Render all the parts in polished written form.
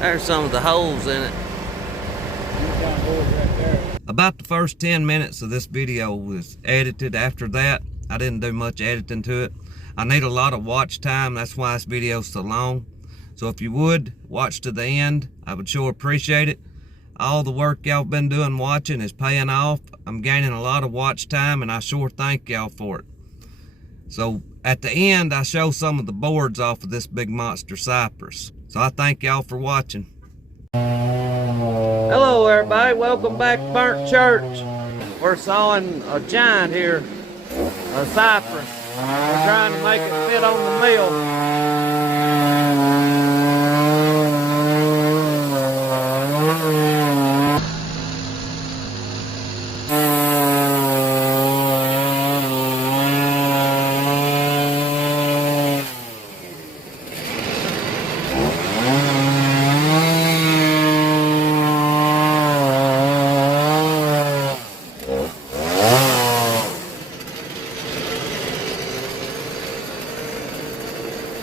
There's some of the holes in it. About the first 10 minutes of this video was edited. After that, I didn't do much editing to it. I need a lot of watch time. That's why this video's so long. So if you would, watch to the end. I would sure appreciate it. All the work y'all been doing watching is paying off. I'm gaining a lot of watch time, and I sure thank y'all for it. So at the end, I show some of the boards off of this big monster cypress. So I thank y'all for watching. Hello everybody, welcome back to Burnt Church. We're sawing a giant here, a cypress. We're trying to make it fit on the mill.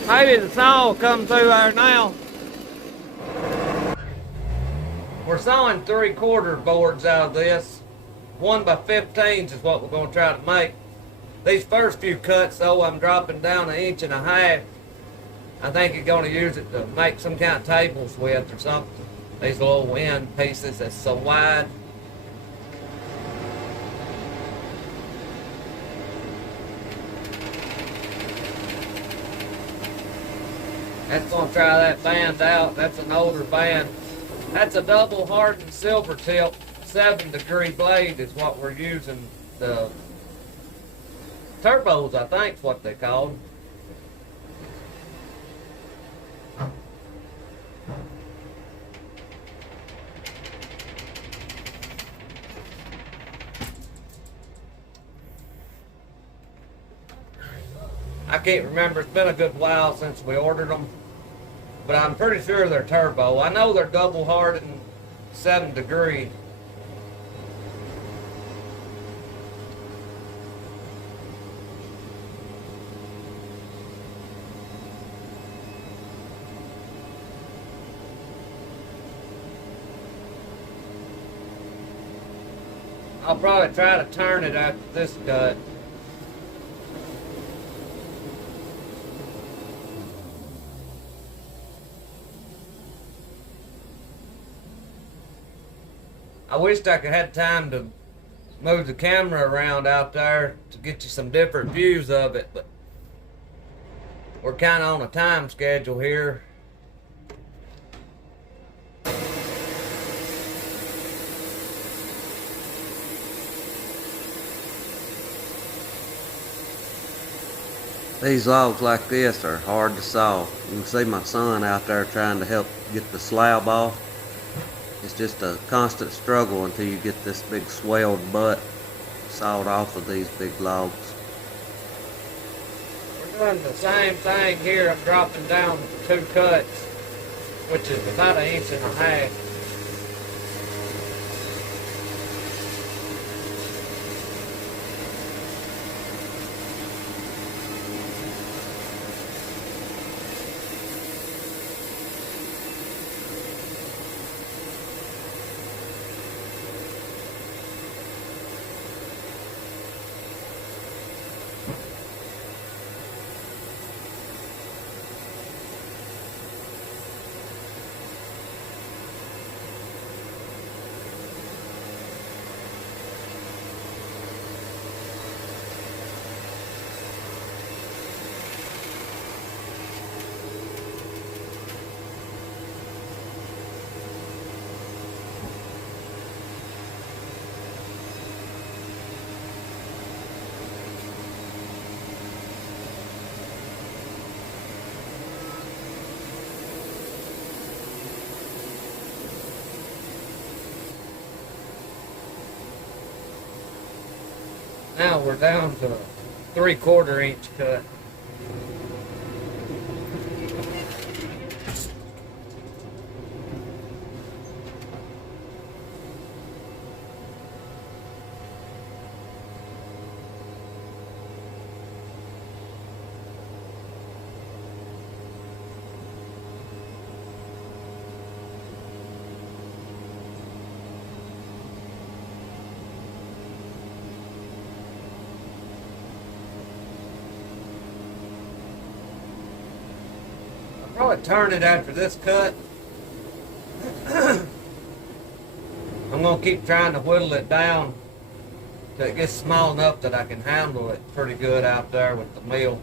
Maybe the saw will come through there now. We're sawing 3/4 boards out of this. 1x15s is what we're going to try to make. These first few cuts, though, I'm dropping down 1.5 inches. I think you're going to use it to make some kind of tables with or something. These little end pieces that's so wide. That's going to try that band out. That's an older band. That's a double hardened silver tip 7-degree blade is what we're using. The turbos, I think, is what they called. I can't remember. It's been a good while since we ordered them, but I'm pretty sure they're turbo. I know they're double hardened 7-degree. I'll probably try to turn it after this cut. I wished I could have time to move the camera around out there to get you some different views of it, but we're kind of on a time schedule here. These logs like this are hard to saw. You can see my son out there trying to help get the slab off. It's just a constant struggle until you get this big swelled butt sawed off of these big logs. We're doing the same thing here. I'm dropping down 2 cuts, which is about 1.5 inches. Now we're down to a 3/4 inch cut. probably turn it after this cut. I'm going to keep trying to whittle it down till it gets small enough that I can handle it pretty good out there with the mill.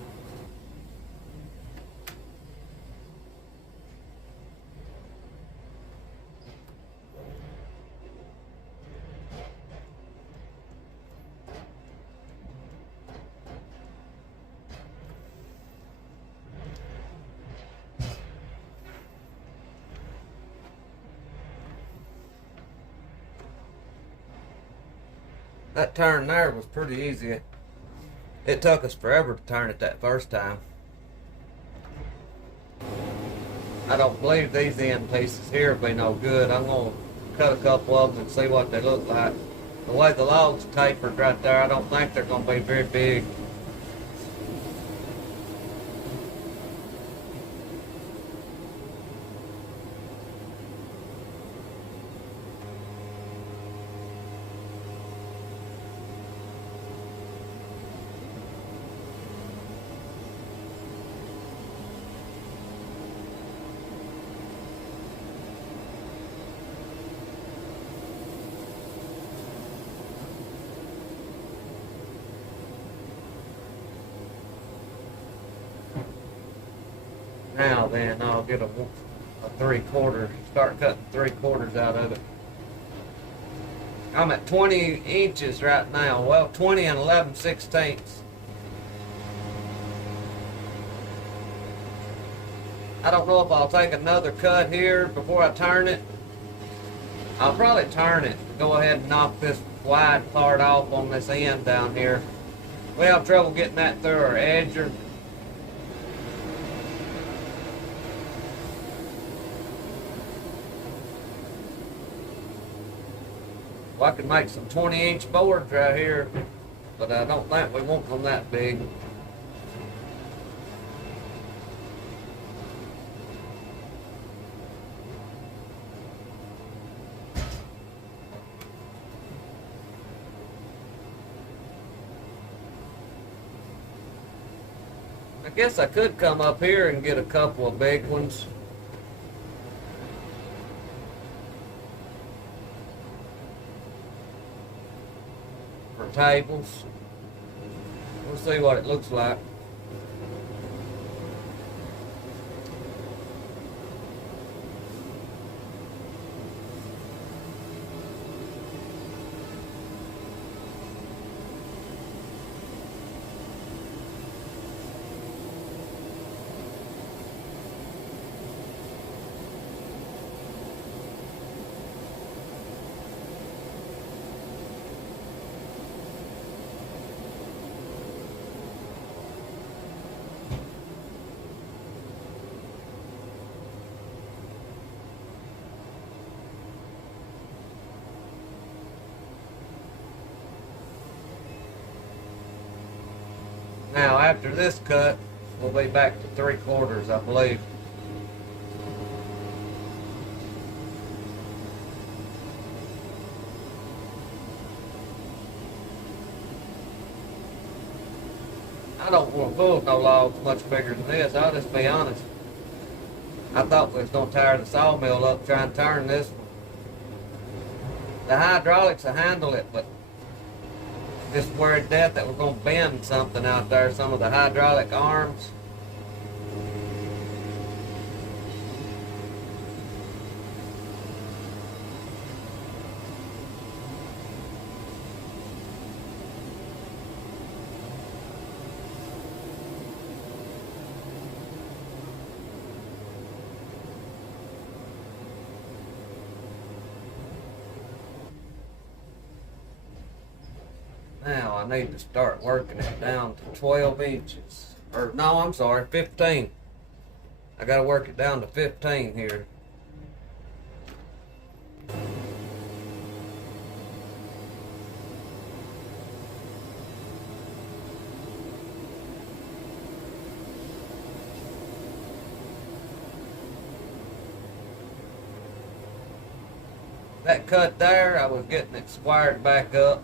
That turn there was pretty easy. It took us forever to turn it that first time. I don't believe these end pieces here will be no good. I'm going to cut a couple of them and see what they look like. The way the logs tapered right there, I don't think they're going to be very big. Now then, I'll get a 3/4, start cutting 3/4 out of it. I'm at 20 inches right now. Well, 20 and 11/16. I don't know if I'll take another cut here before I turn it. I'll probably turn it. Go ahead and knock this wide part off on this end down here. We have trouble getting that through our edger. Well, I could make some 20-inch boards right here, but I don't think we want them that big. I guess I could come up here and get a couple of big ones. For tables. We'll see what it looks like. Now, after this cut, we'll be back to 3/4, I believe. I don't want to pull no logs much bigger than this, I'll just be honest. I thought we was going to tear the sawmill up trying to turn this one. The hydraulics will handle it, but just worried to death that we're going to bend something out there, some of the hydraulic arms. Now I need to start working it down to 12 inches. Or no, I'm sorry, 15. I gotta work it down to 15 here. That cut there, I was getting it squared back up.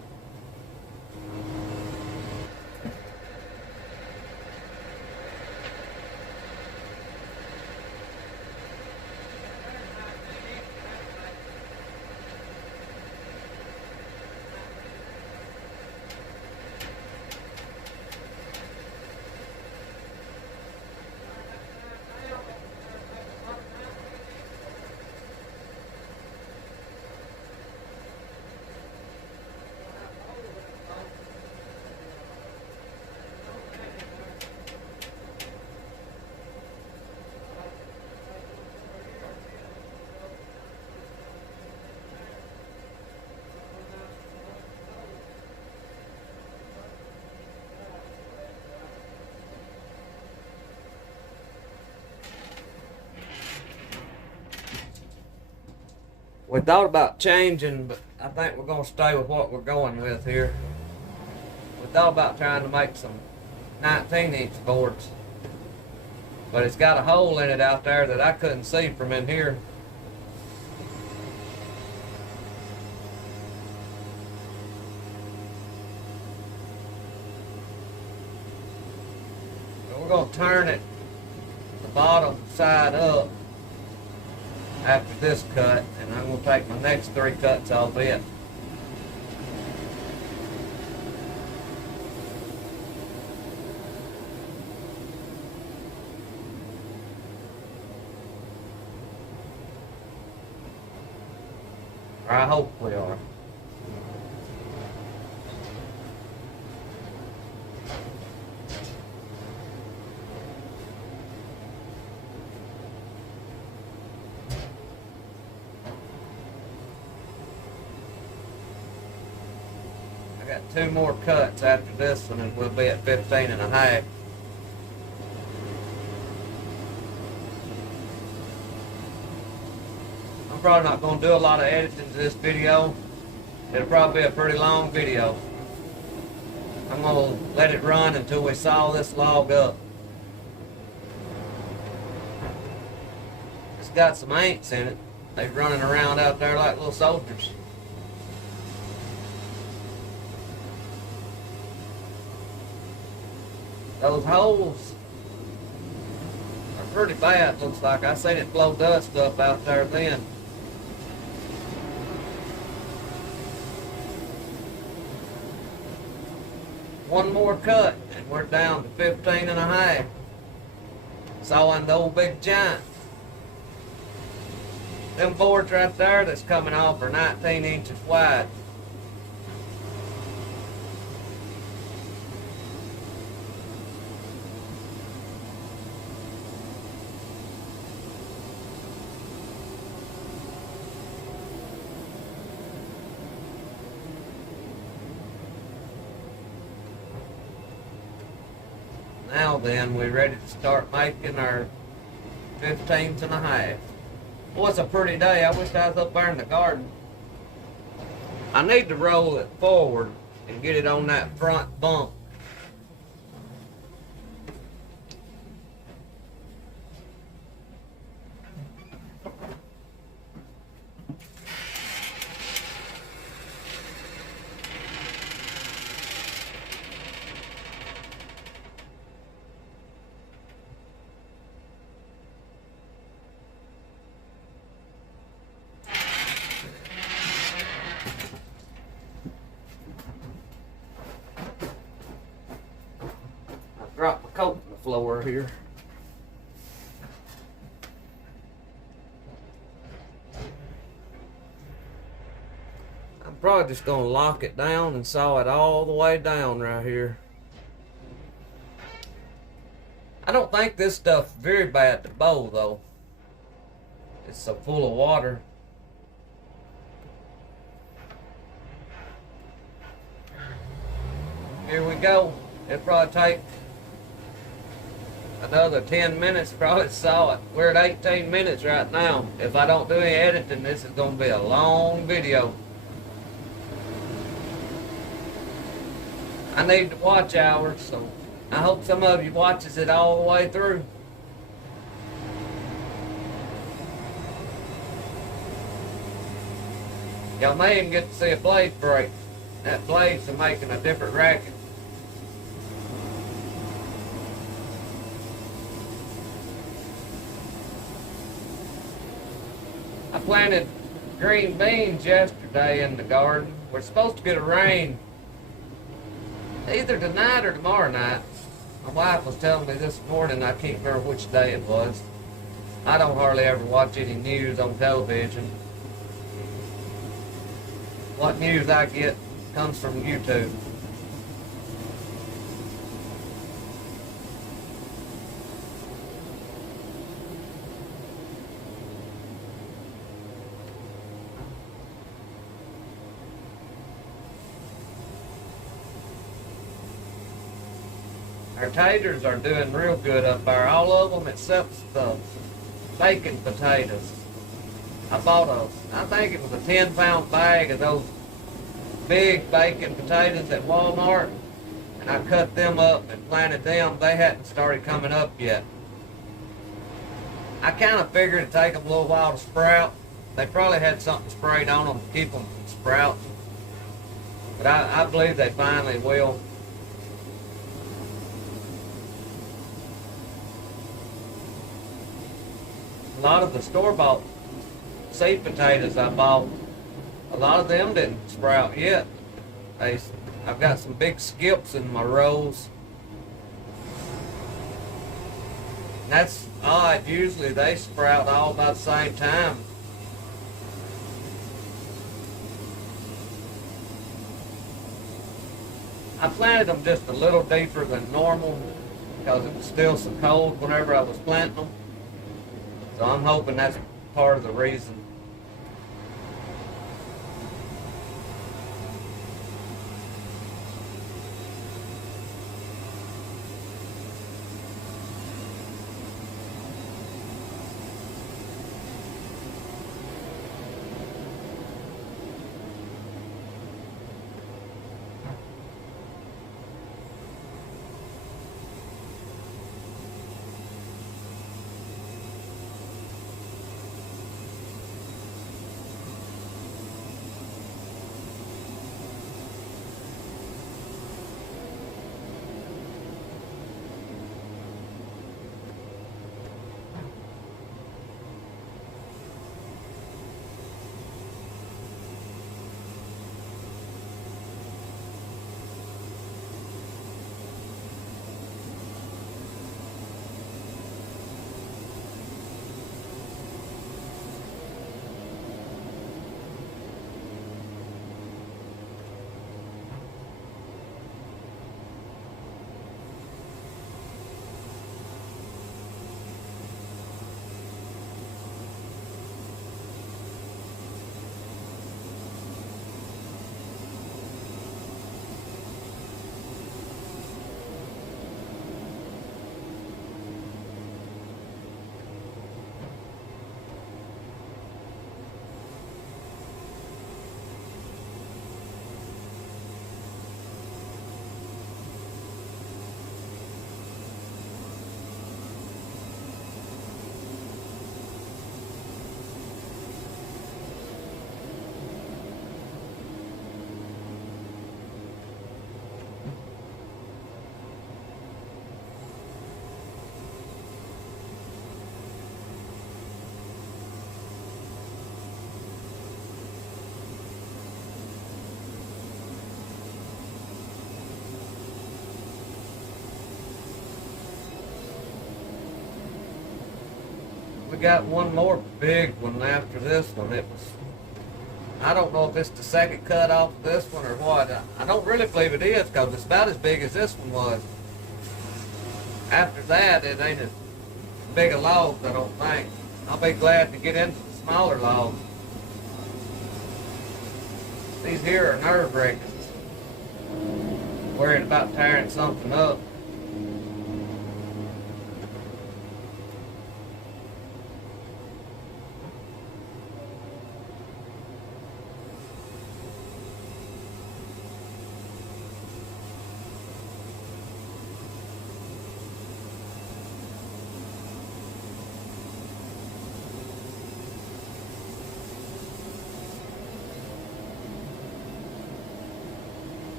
We thought about changing, but I think we're going to stay with what we're going with here. We thought about trying to make some 19-inch boards, but it's got a hole in it out there that I couldn't see from in here. So we're going to turn it the bottom side up after this cut, and I'm going to take my next 3 cuts off it. Or I hope we are. I got 2 more cuts after this one and we'll be at 15 and a half. I'm probably not going to do a lot of editing to this video. It'll probably be a pretty long video. I'm going to let it run until we saw this log up. It's got some ants in it. They're running around out there like little soldiers. Those holes are pretty bad, looks like. I seen it blow dust up out there then. One more cut and we're down to 15 and a half. Sawing the old big giant. Them boards right there that's coming off are 19 inches wide. Now then, we're ready to start making our 15s and a half. Well, it's a pretty day. I wish I was up there in the garden. I need to roll it forward and get it on that front bump. Drop my coat on the floor here. I'm probably just going to lock it down and saw it all the way down right here. I don't think this stuff's very bad to bow though. It's so full of water. Here we go. It'll probably take another 10 minutes, probably saw it. We're at 18 minutes right now. If I don't do any editing, this is going to be a long video. I need the watch hours, so I hope some of you watches it all the way through. Y'all may even get to see a blade break. That blade's making a different racket. I planted green beans yesterday in the garden. We're supposed to get a rain either tonight or tomorrow night. My wife was telling me this morning, I can't remember which day it was. I don't hardly ever watch any news on television. What news I get comes from YouTube. Our taters are doing real good up there, all of them except the bacon potatoes. I bought I think it was a 10-pound bag of those big bacon potatoes at Walmart, and I cut them up and planted them. They hadn't started coming up yet. I kind of figured it'd take them a little while to sprout. They probably had something sprayed on them to keep them from sprouting, but I believe they finally will. A lot of the store-bought seed potatoes I bought, a lot of them didn't sprout yet. I've got some big skips in my rows. And that's odd. Usually they sprout all about the same time. I planted them just a little deeper than normal because it was still so cold whenever I was planting them. So I'm hoping that's part of the reason. We got one more big one after this one. I don't know if it's the second cut off of this one or what. I don't really believe it is because it's about as big as this one was. After that, it ain't as big a log, I don't think. I'll be glad to get into the smaller logs. These here are nerve-wracking. Worried about tearing something up.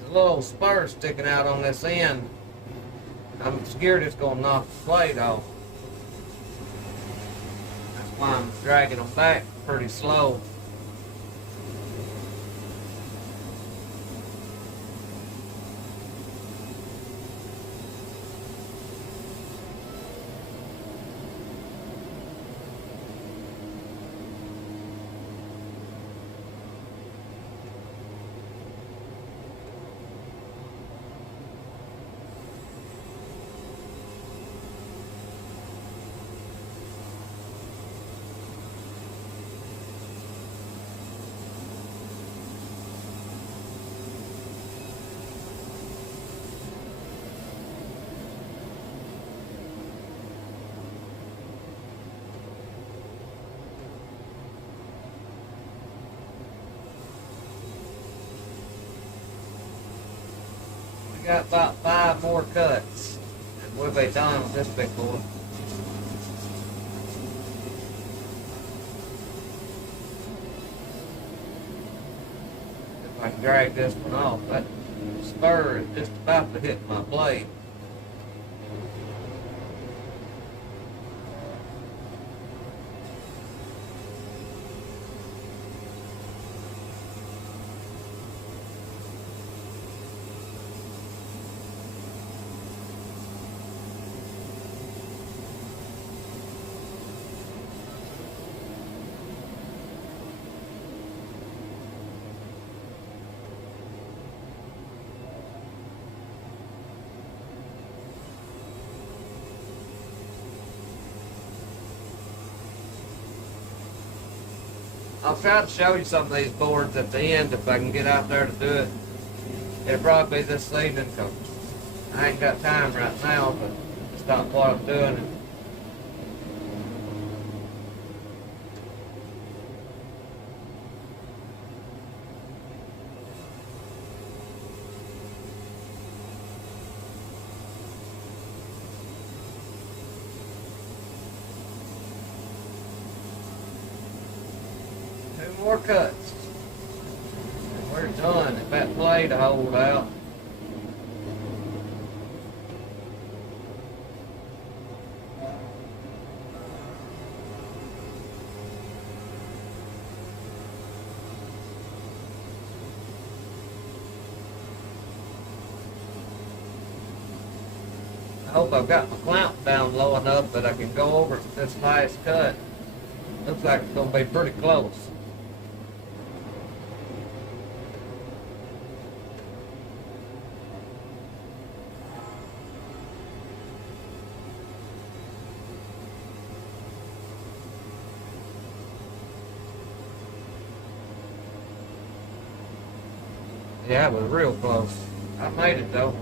A little spur sticking out on this end. I'm scared it's going to knock the plate off. That's why I'm dragging them back pretty slow. got about 5 more cuts, and we'll be done with this big boy. If I can drag this one off, that spur is just about to hit my blade. I'll try to show you some of these boards at the end if I can get out there to do it. It'll probably be this evening because I ain't got time right now, but that's not what I'm doing. Two more cuts. And we're done. If that blade will hold out. I hope I've got my clamp down low enough that I can go over this last cut. Looks like it's going to be pretty close. Yeah, it was real close. I made it though.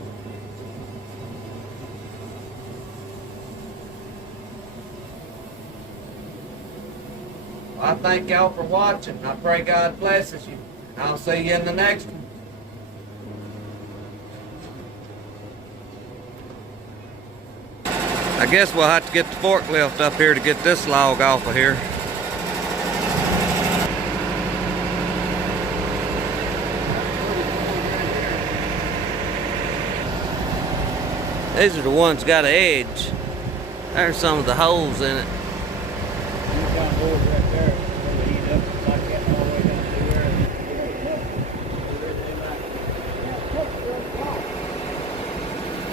I thank y'all for watching. I pray God blesses you. I'll see you in the next one. I guess we'll have to get the forklift up here to get this log off of here. These are the ones that got an edge. There's some of the holes in it.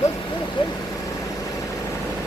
Let's